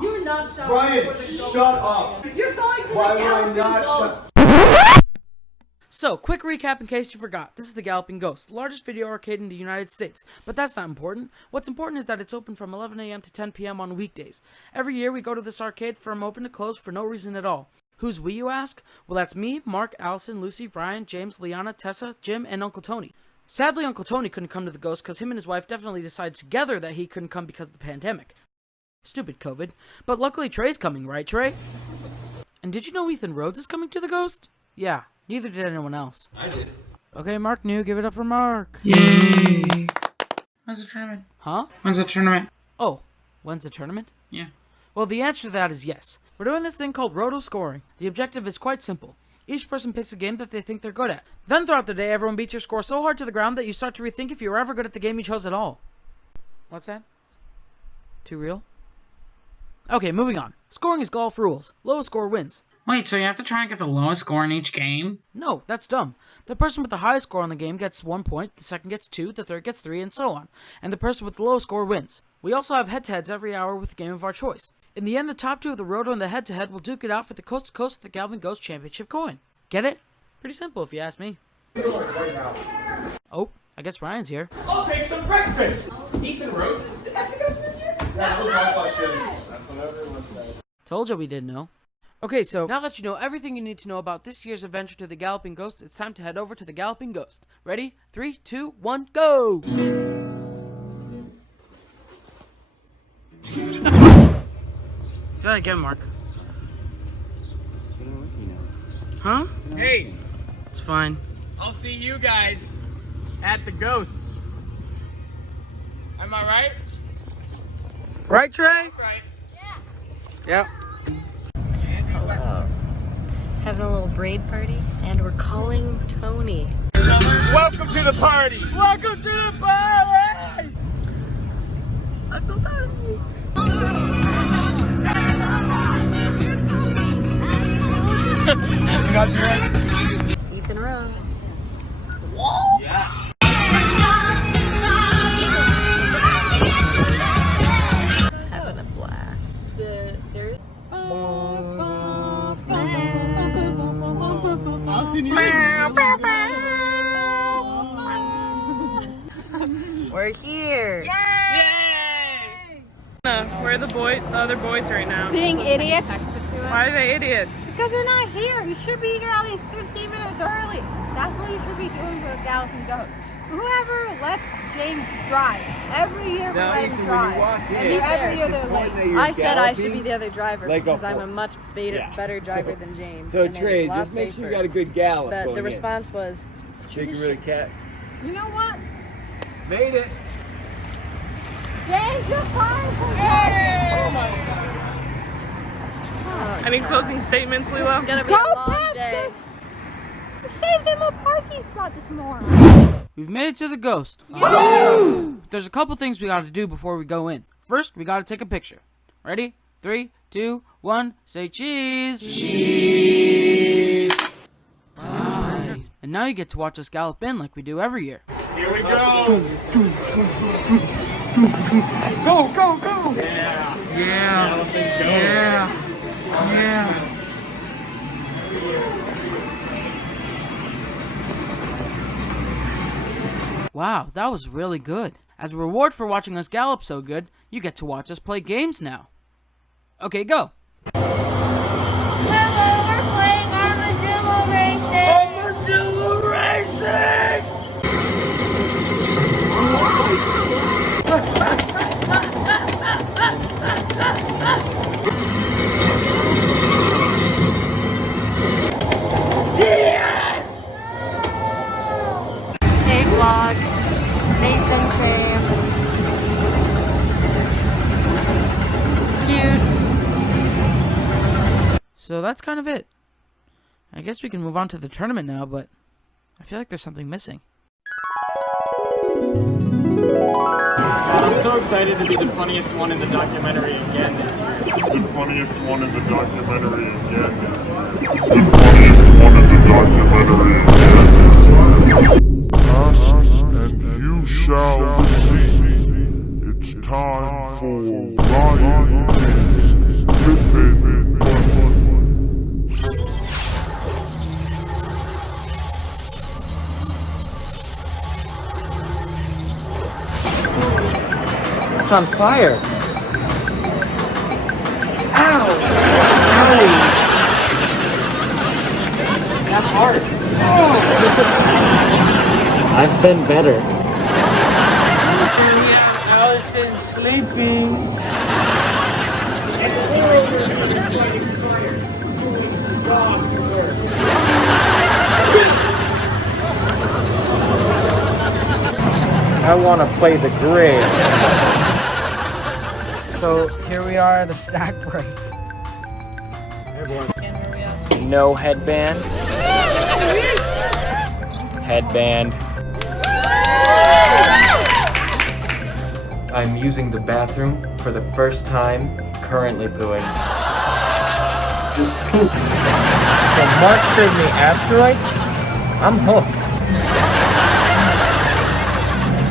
You're not showering. Brian, shut up. You're going to Why the would I Galloping not Ghost. So, quick recap in case you forgot. This is the Galloping Ghost, the largest video arcade in the United States. But that's not important. What's important is that it's open from 11 a.m. to 10 p.m. on weekdays. Every year we go to this arcade from open to close for no reason at all. Who's we, you ask? Well, that's me, Mark, Allison, Lucy, Brian, James, Liana, Tessa, Jim, and Uncle Tony. Sadly, Uncle Tony couldn't come to the Ghost because him and his wife definitely decided together that he couldn't come because of the pandemic. Stupid COVID. But luckily Trey's coming, right, Trey? And did you know Ethan Rhodes is coming to the Ghost? Yeah, neither did anyone else. I did. Okay, Mark knew. Give it up for Mark. Yay! When's the tournament? Huh? When's the tournament? Oh, when's the tournament? Yeah. Well, the answer to that is yes. We're doing this thing called roto scoring. The objective is quite simple. Each person picks a game that they think they're good at. Then throughout the day, everyone beats your score so hard to the ground that you start to rethink if you were ever good at the game you chose at all. What's that? Too real? Okay, moving on. Scoring is golf rules. Lowest score wins. Wait, so you have to try and get the lowest score in each game? No, that's dumb. The person with the highest score on the game gets 1 point, the second gets 2, the third gets 3, and so on. And the person with the lowest score wins. We also have head-to-heads every hour with a game of our choice. In the end, the top two of the roto and the head-to-head will duke it out for the coast-to-coast of the Galloping Ghost Championship coin. Get it? Pretty simple if you ask me. Oh, I guess Ryan's here. I'll take some breakfast. Ethan Rhodes is at the Ghost this year? That was my question. That's what everyone said. Told you we didn't know. Okay, so now that you know everything you need to know about this year's adventure to the Galloping Ghost, it's time to head over to the Galloping Ghost. Ready? 3, 2, 1, go! Do that again, Mark. Huh? Hey, It's fine. I'll see you guys at the Ghost. Am I right? Right, Trey? Right. Yep. Having a little braid party, and we're calling Tony. Welcome to the party. Welcome to the party! Uncle Tony! Ethan Rhodes. Yeah. Having a blast. We're here. Where are the other boys right now? Being idiots. Why are they idiots? Because they're not here. You should be here at least 15 minutes early. That's what you should be doing for a Galloping Ghost. Whoever lets James drive. Every year we let him drive. And every year they're late. I said I should be the other driver because I'm a much better driver than James. So and it Trey, is a lot just make sure you safer. got a good gallop But going the in. response was, it's Take tradition. a cat. You know what? Made it. James, you're fine. Oh my God. Any closing statements, Lilo? It's gonna be Go a long back day. We saved them a parking spot this morning. We've made it to the Ghost. Woo! There's a couple things we gotta do before we go in. First, we gotta take a picture. Ready? 3, 2, 1, say cheese! Cheese! Nice. And now you get to watch us gallop in like we do every year. Here we go. Go, go, go! Yeah. Yeah. Yeah. Yeah. Wow, that was really good. As a reward for watching us gallop so good, you get to watch us play games now. Okay, go! Hello, we're playing Armadillo Racing. Hey vlog, Nathan came. Cute. So that's kind of it. I guess we can move on to the tournament now, but I feel like there's something missing. I'm so excited to be the funniest one in the documentary again this year. The funniest one in the documentary again this year. The funniest one in the documentary again this year. Us and you shall see. It's It's on fire. Ow! Owie! That's hard. Oh. I've been better. Allison's sleeping. I want to play the grid. So here we are at a snack break. No headband. Headband. I'm using the bathroom for the first time, currently pooing. Just poop. So Mark showed me asteroids. I'm hooked.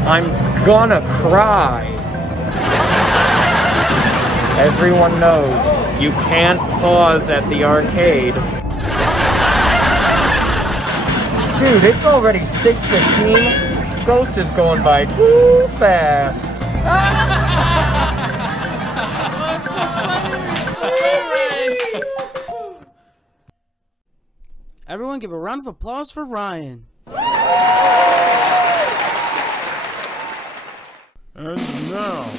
I'm gonna cry. Everyone knows you can't pause at the arcade. Dude, it's already 6:15. Ghost is going by too fast. Everyone give a round of applause for Ryan. And now,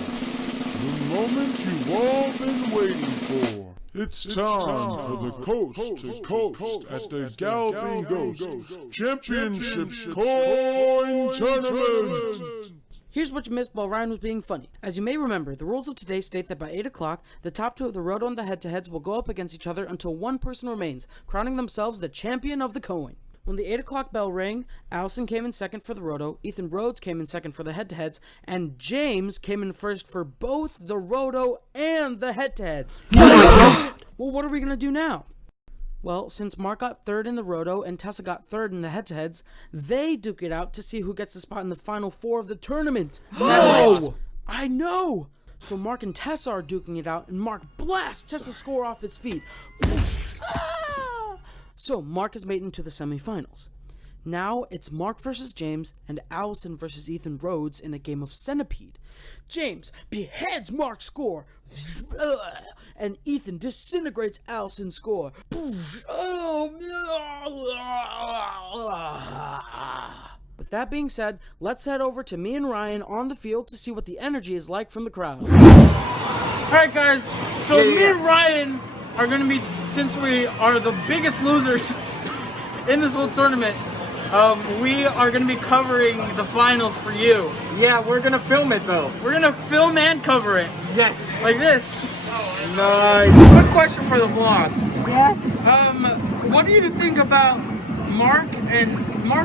the moment you've all been waiting for. It's time for the Coast to Coast at the Galloping Ghost Championship Coin Tournament. Here's what you missed while Ryan was being funny. As you may remember, the rules of today state that by 8 o'clock, the top two of the roto and the head-to-heads will go up against each other until one person remains, crowning themselves the champion of the coin. When the 8 o'clock bell rang, Allison came in second for the roto, Ethan Rhodes came in second for the head-to-heads, and James came in first for both the roto and the head-to-heads. Well, what are we going to do now? Well, since Mark got third in the roto and Tessa got third in the head-to-heads, they duke it out to see who gets the spot in the final four of the tournament. Oh! I know! So Mark and Tessa are duking it out, and Mark blasts Tessa's score off his feet. So Mark is made into the semifinals. Now it's Mark versus James and Allison versus Ethan Rhodes in a game of Centipede. James beheads Mark's score, and Ethan disintegrates Allison's score. With that being said, let's head over to me and Ryan on the field to see what the energy is like from the crowd. Alright guys, so me and Ryan are going to be, since we are the biggest losers in this whole tournament, we are going to be covering the finals for you. Yeah, we're gonna film it though. We're going to film and cover it. Yes. Like this. Nice. Quick question for the vlog. Yes. What do you think about Mark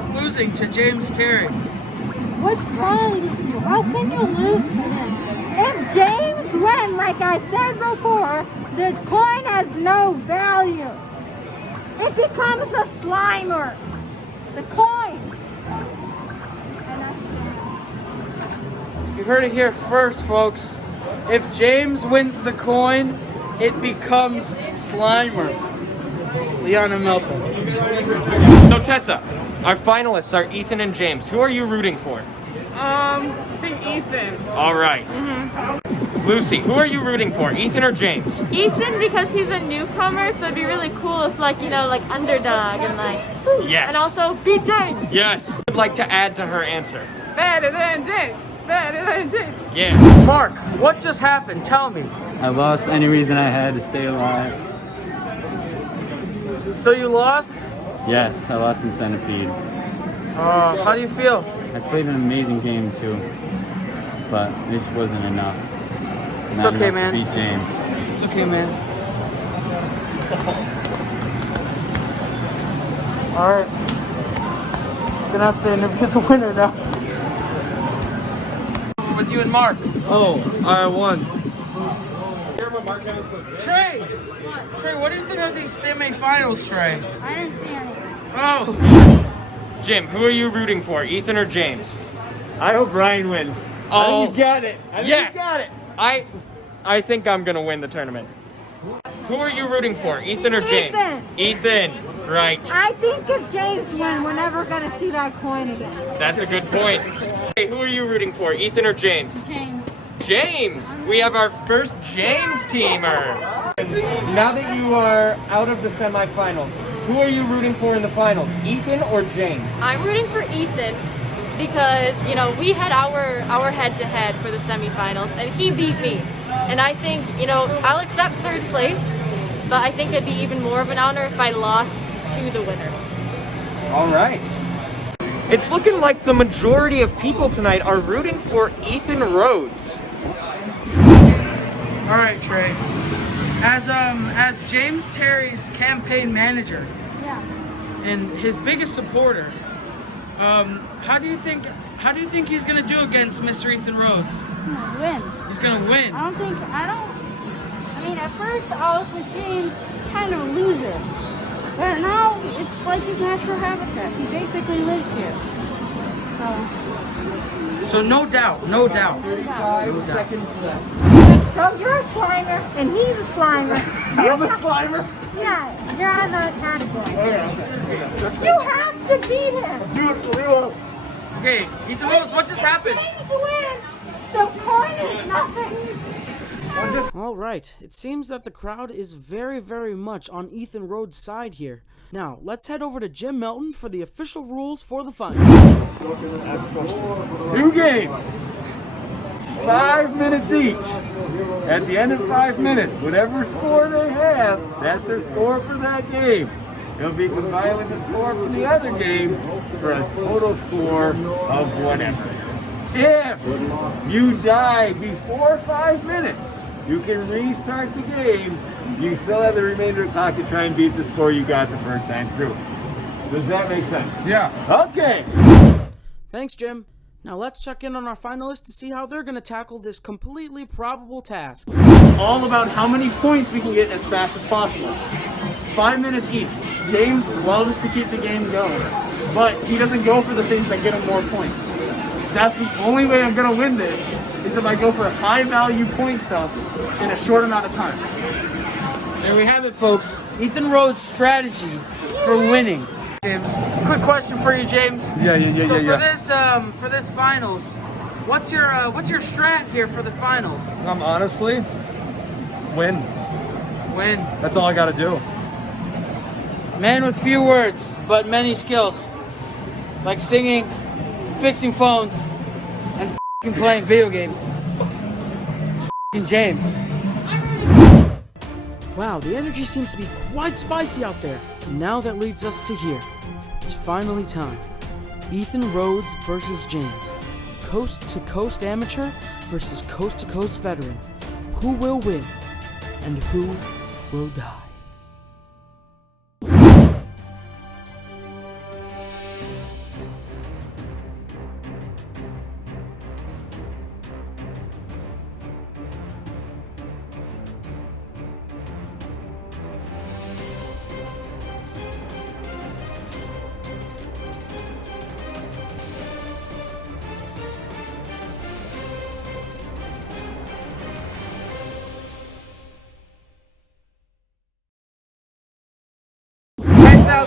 losing to James Terry? What's wrong with you? How can you lose to him? If James wins, like I said before, the coin has no value. It becomes a Slimer. The coin. You heard it here first, folks. If James wins the coin, it becomes Slimer. Leon and Melton. So Tessa, our finalists are Ethan and James. Who are you rooting for? I think Ethan. All right. Lucy, who are you rooting for? Ethan or James? Ethan, because he's a newcomer, so it'd be really cool if, like, you know, like underdog and like. Yes. And also beat James. Yes. I'd like to add to her answer. Better than James. Better than James. Yeah. Mark, what just happened? Tell me. I lost any reason I had to stay alive. So you lost? Yes, I lost in Centipede. How do you feel? I played an amazing game too, but it just wasn't enough. It's okay, man. To beat James. It's okay, man. Alright. Gonna have to interview the winner now. With you and Mark. Oh, I won. Trey! Trey, what do you think of these semi-finals, Trey? I didn't see any. Oh! Jim, who are you rooting for? Ethan or James? I hope Ryan wins. Oh. I think he's got it. I think Yes. he's got it. I think I'm gonna win the tournament. Who are you rooting for? Ethan or James? Ethan. Ethan, right. I think if James wins, we're never going to see that coin again. That's a good point. Hey, who are you rooting for? Ethan or James? James. James. We have our first James teamer. Now that you are out of the semifinals, who are you rooting for in the finals, Ethan or James? I'm rooting for Ethan because, you know, we had our head-to-head for the semifinals and he beat me. And I think, you know, I'll accept third place, but I think it'd be even more of an honor if I lost to the winner. All right. It's looking like the majority of people tonight are rooting for Ethan Rhodes. All right, Trey. As James Terry's campaign manager, and his biggest supporter, how do you think he's gonna do against Mr. Ethan Rhodes? Win. He's gonna win. I mean, at first I was with James, kind of a loser. But now it's like his natural habitat. He basically lives here. So no doubt. 5 seconds left. So you're a Slimer, and he's a Slimer. I'm a Slimer? Yeah, you're on that category. Okay. You have to beat him. Do it, real. Okay, Ethan Rhodes, what just happened? James wins. The point is nothing. All right, it seems that the crowd is very, very much on Ethan Rhodes' side here. Now, let's head over to Jim Melton for the official rules for the finals. 2 games. 5 minutes each. At the end of 5 minutes, whatever score they have, that's their score for that game. It'll be combined with the score from the other game for a total score of whatever. If you die before 5 minutes, you can restart the game. You still have the remainder of the clock to try and beat the score you got the first time through. Does that make sense? Yeah. Okay. Thanks, Jim. Now let's check in on our finalists to see how they're going to tackle this completely probable task. It's all about how many points we can get as fast as possible. 5 minutes each. James loves to keep the game going, but he doesn't go for the things that get him more points. That's the only way I'm going to win this, is if I go for high value point stuff in a short amount of time. There we have it, folks. Ethan Rhodes' strategy for winning. James, quick question for you, James. Yeah. For this finals, what's your strat here for the finals? Honestly, win. Win. That's all I got to do. Man with few words, but many skills. Like singing, fixing phones, and f***ing playing video games. It's f***ing James. Wow, the energy seems to be quite spicy out there. Now that leads us to here. It's finally time. Ethan Rhodes versus James. Coast-to-coast amateur versus coast-to-coast veteran. Who will win? And who will die?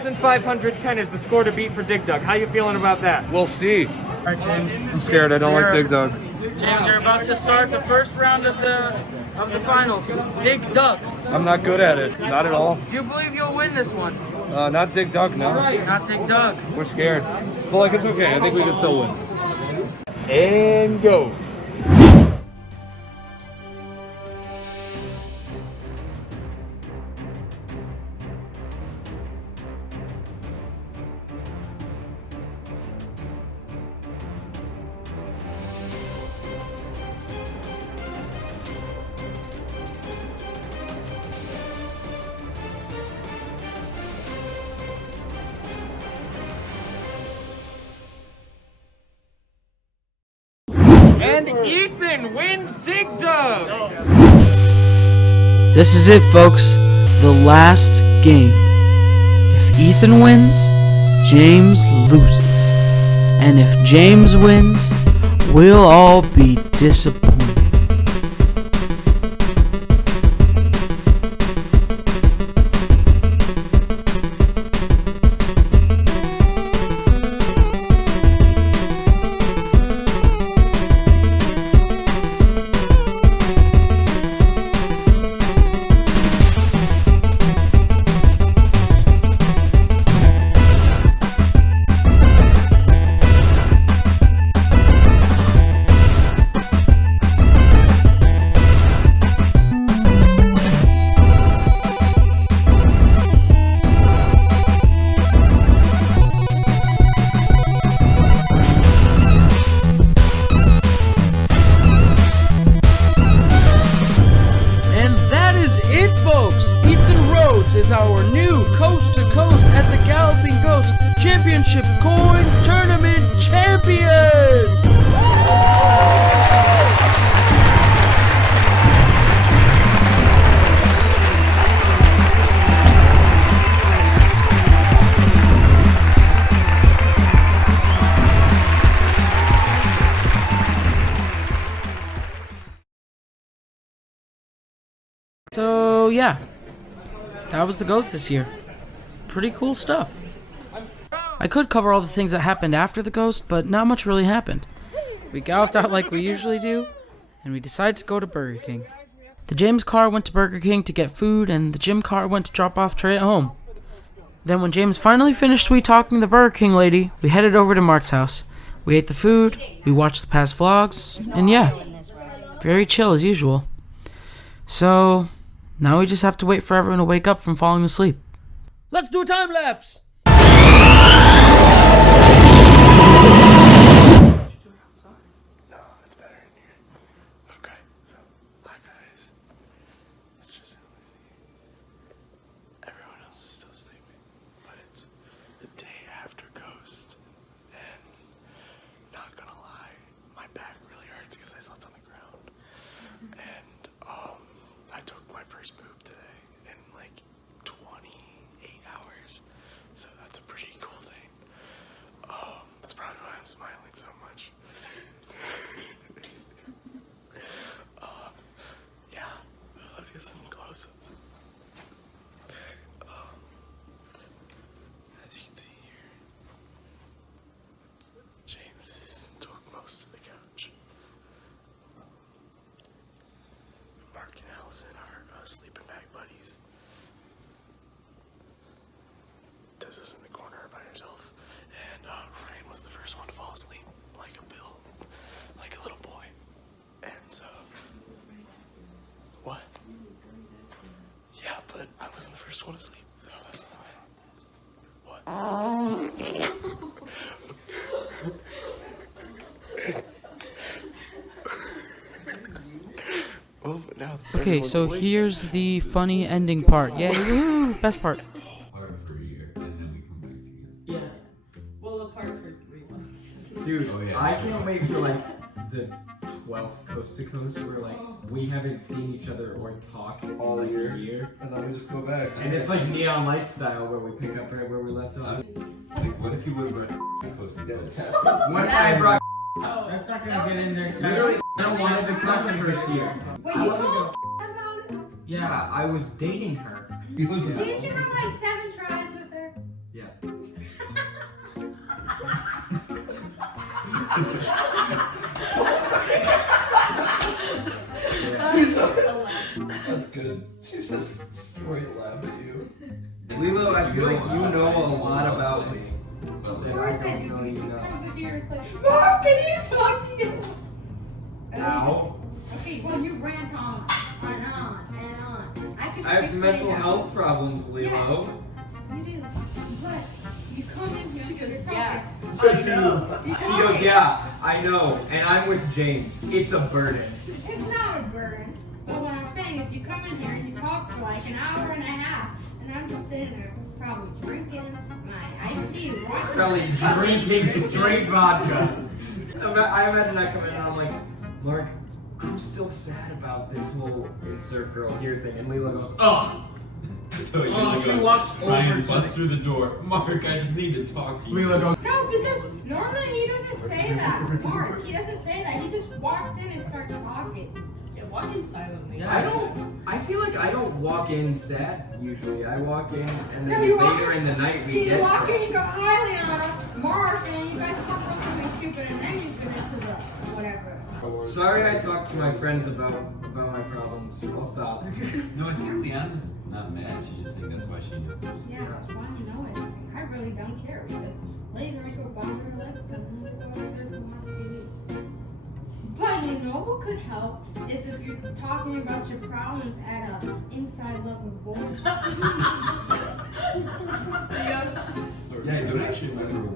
$10,510 is the score to beat for Dig Dug. How you feeling about that? We'll see. All right, James. I'm scared. I don't like Dig Dug. James, you're about to start the first round of the finals. Dig Dug. I'm not good at it. Not at all. Do you believe you'll win this one? Not Dig Dug, no. Not Dig Dug. We're scared. But like, it's okay. I think we can still win. And go. And Ethan wins Dig Dug! This is it, folks. The last game. If Ethan wins, James loses. And if James wins, we'll all be disappointed. Championship Coin Tournament champion! So yeah, that was the ghost this year. Pretty cool stuff. I could cover all the things that happened after the ghost, but not much really happened. We galloped out like we usually do, and we decided to go to Burger King. The James car went to Burger King to get food, and the Jim car went to drop off Trey at home. Then when James finally finished sweet-talking the Burger King lady, we headed over to Mark's house. We ate the food, we watched the past vlogs, and yeah, very chill as usual. So now we just have to wait for everyone to wake up from falling asleep. Let's do a time lapse! No, it's better in here. Okay, so, hi guys. It's just everyone else is still sleeping, but it's the day after Ghost, and not gonna lie, my back really hurts because I slept on the ground, and I took my first poop today in like 28 hours, so that's a pretty cool thing. That's probably why I'm smiling so much. Yeah, let's get some close-ups. As you can see here, James took most of the couch. Mark and Allison are sleeping bag buddies. Tessa's in the corner by herself, and Ryan was the first one to fall asleep, like a little boy. And so, what? Yeah, but I wasn't the first one to sleep, so that's not what. Well, but now Okay, so here's the funny ending part. Yay, woo, best part. Apart for a year, and then we come back together. Yeah. Well, apart for 3 months. Dude, Oh, yeah. I can't wait for like the 12th coast to coast where like we haven't seen each other or talked all year. and then we just go back. And it's like neon light style where we pick up right where we left off. Like, what if you would have brought close to close? What if I brought That's not gonna get in there. literally I don't want to cut the first year. Wait, I you wasn't told gonna- Yeah, I was dating her. Didn't you have like 7 tries with her? Yeah. That's good. She just straight laughed at you. Lilo, I feel like you know a lot about me. Of That course I I do. don't really know. Mark, can you talk to you? Ow. Okay, well you rant on and on and on. I can I have fix mental it. health problems, Lilo. You do, but you come in here. She goes, She goes, yeah, I know, and I'm with James. It's a burden. It's not a burden. But what I'm saying is you come in here and you talk for like an hour and a half, and I'm just sitting there probably drinking my iced tea, watching. Probably drinking straight vodka. I imagine I come in and I'm like, Mark, I'm still sad about this whole insert girl here thing. And Lilo goes, ugh. So you She walks over Ryan, to bust through the door. Mark, I just need to talk to you. Lilo goes, No, because normally he doesn't say that. Mark, he doesn't say that. He just walks in and starts talking. Yeah, walk in silently. I feel like I don't walk in sad usually. I walk in and No, then you walk later in- in the night we You get walk in, sad. you go, hi Liana, Mark, and you guys talk about something stupid, and then you get into the whatever. Sorry I talked to my friends about my problems. I'll stop. No, I think Leanna's not mad. She just thinks that's why she knew. Yeah, that's why you know everything. I really don't care because later I go bother Alexa and then I go upstairs and watch TV. But you know what could help is if you're talking about your problems at a inside level voice. Yeah, I don't actually remember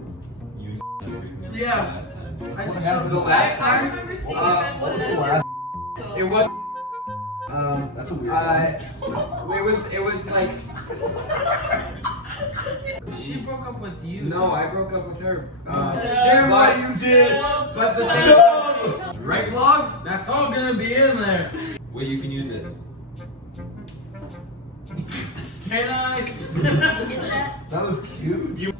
you and Yeah. last time. I just The last I time? remember seeing Uh, that. What was the last? It was That's a weird it was like She broke up with you. No, I broke up with her. Damn right you did. But the thing, Right, vlog? That's all gonna be in there. well, you can use this. Can I? Get that? That was cute.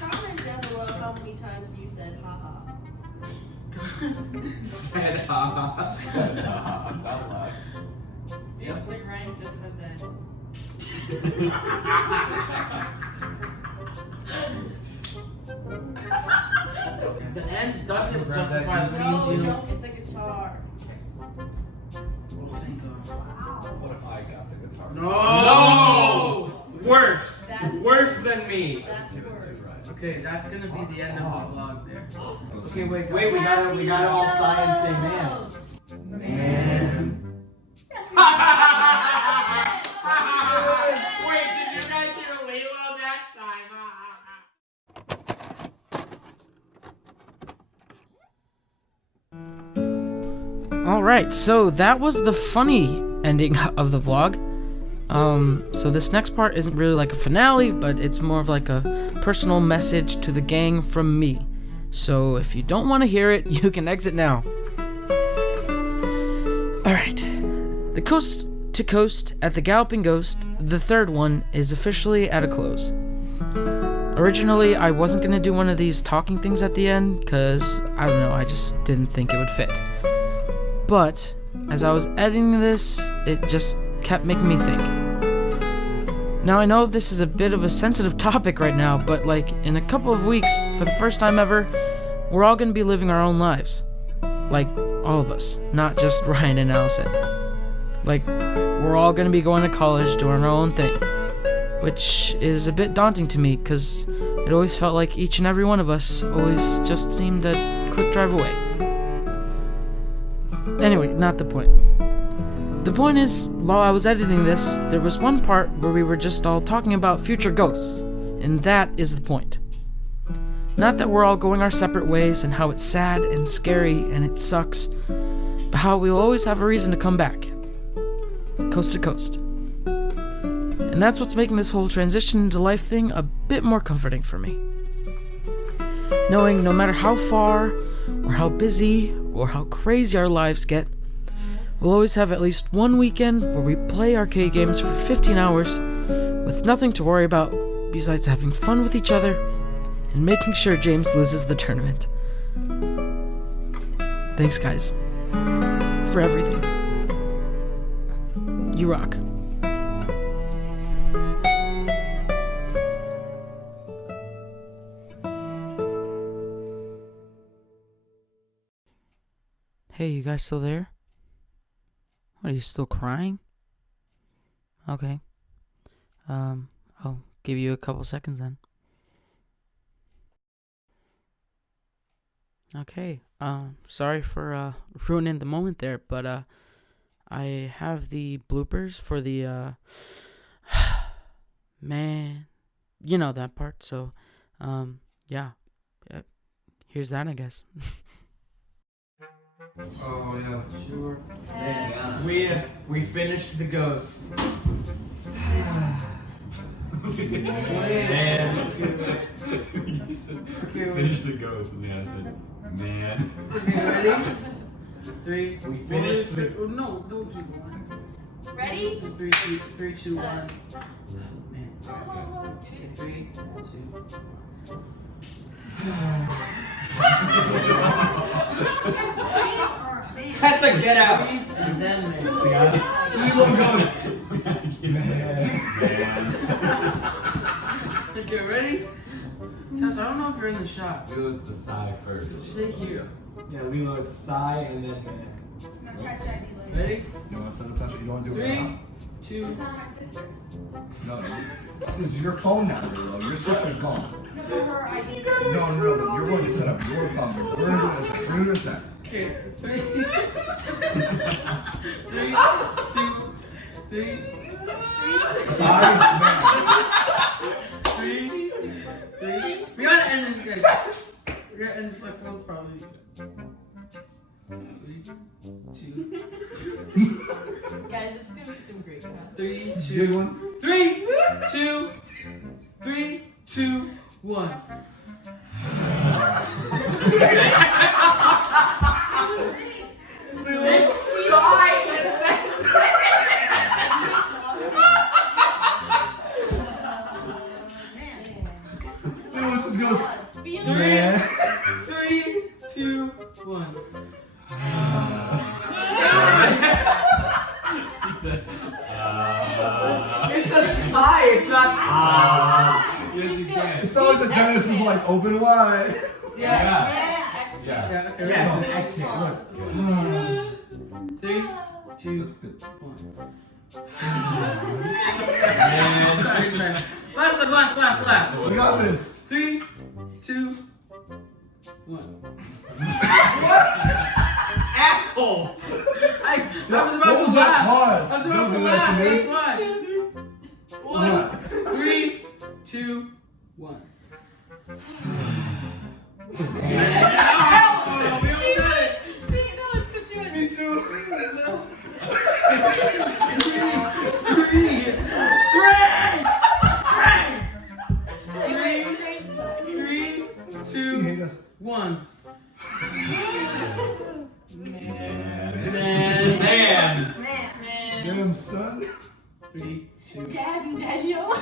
Comment down below how many times you said haha. Said ha. Said, not left. Feels like Ryan just said that. The ends doesn't justify the No, means, you know. don't get the guitar. What if I got the guitar? No! Worse. That's Worse than me. That's worse. Okay, that's gonna be the end of the vlog there. Okay, wait, we gotta all sigh and say man. Man. Wait, did you guys hear Layla that time? Alright, so that was the funny ending of the vlog. So this next part isn't really like a finale, but it's more of like a personal message to the gang from me. So if you don't want to hear it, you can exit now. Alright, the Coast to Coast at the Galloping Ghost, the third one, is officially at a close. Originally, I wasn't going to do one of these talking things at the end, because, I don't know, I just didn't think it would fit. But, as I was editing this, it just kept making me think. Now, I know this is a bit of a sensitive topic right now, but like, in a couple of weeks, for the first time ever, we're all gonna be living our own lives. Like, all of us, not just Ryan and Allison. Like, we're all gonna be going to college, doing our own thing. Which is a bit daunting to me, because it always felt like each and every one of us always just seemed a quick drive away. Anyway, not the point. The point is, while I was editing this, there was one part where we were just all talking about future ghosts, and that is the point. Not that we're all going our separate ways and how it's sad and scary and it sucks, but how we'll always have a reason to come back. Coast to coast. And that's what's making this whole transition into life thing a bit more comforting for me. Knowing no matter how far, or how busy, or how crazy our lives get, we'll always have at least one weekend where we play arcade games for 15 hours with nothing to worry about besides having fun with each other and making sure James loses the tournament. Thanks, guys, for everything. You rock. Hey, you guys still there? What, are you still crying? Okay. I'll give you a couple seconds then. Okay. Sorry for ruining the moment there, but I have the bloopers for the man, you know that part. So, yeah. Here's that, I guess. Oh yeah. Sure. We finished the ghost. Man. Finish the ghost, and then I said, man. Okay, ready? 3. We finished the. Oh, no, don't do one. Ready? 3, 2, 1. Man. Okay, 3, 2. Tessa, get out! And then man. Lilo going. Man. Okay, ready? Tessa, I don't know if you're in the shot. Lilo, it's the sigh first. Stay here. Yeah, Lilo, it's sigh and then man. I'm gonna catch ID later. Ready? You want to send a touch? You don't want to do it 3, now? 2. She's not my sister. No, this is your phone now, Lilo. Your sister's gone. No, her ID. No. You're going to set up your phone. We're going to do this. We're going to do this now. Okay, 3, 3, 2, 3. Side, man. 3. We gotta end this, guys. We gotta end this by 4 probably. 3, 2. Guys, this is gonna be 3, 2, Good one. 3, 2, 3, 2, 1. It's silent. It just goes. 3, 2, 1. It's a sigh, it's not It's not like the dentist is like open wide. Yeah, it's an exhale. Look. 3, 2, 1. Last. We got this. 3, 2, 1. Asshole! I was about What was to that laugh. pause? I was about to laugh. That's why. 1, 3, 2, 1. Me too. 3, 2, 1. Man. Get him, son. 3, 2, Dad and Daniel. 3,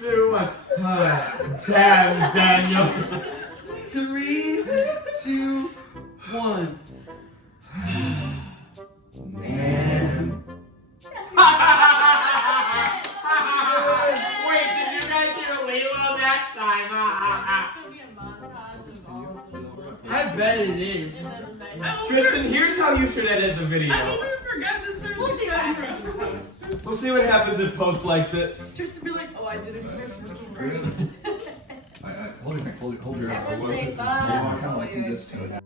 2, 1. Damn, Daniel. 3, 2, 1. Man. Wait, did you guys hear Lilo that time? I bet it is. Tristan, here's how you should edit the video. We'll see what happens. We'll see what happens if Post likes it. Just to be like, oh, I did it first. Hold your hand. Everyone say bye. I kind of like do this to it.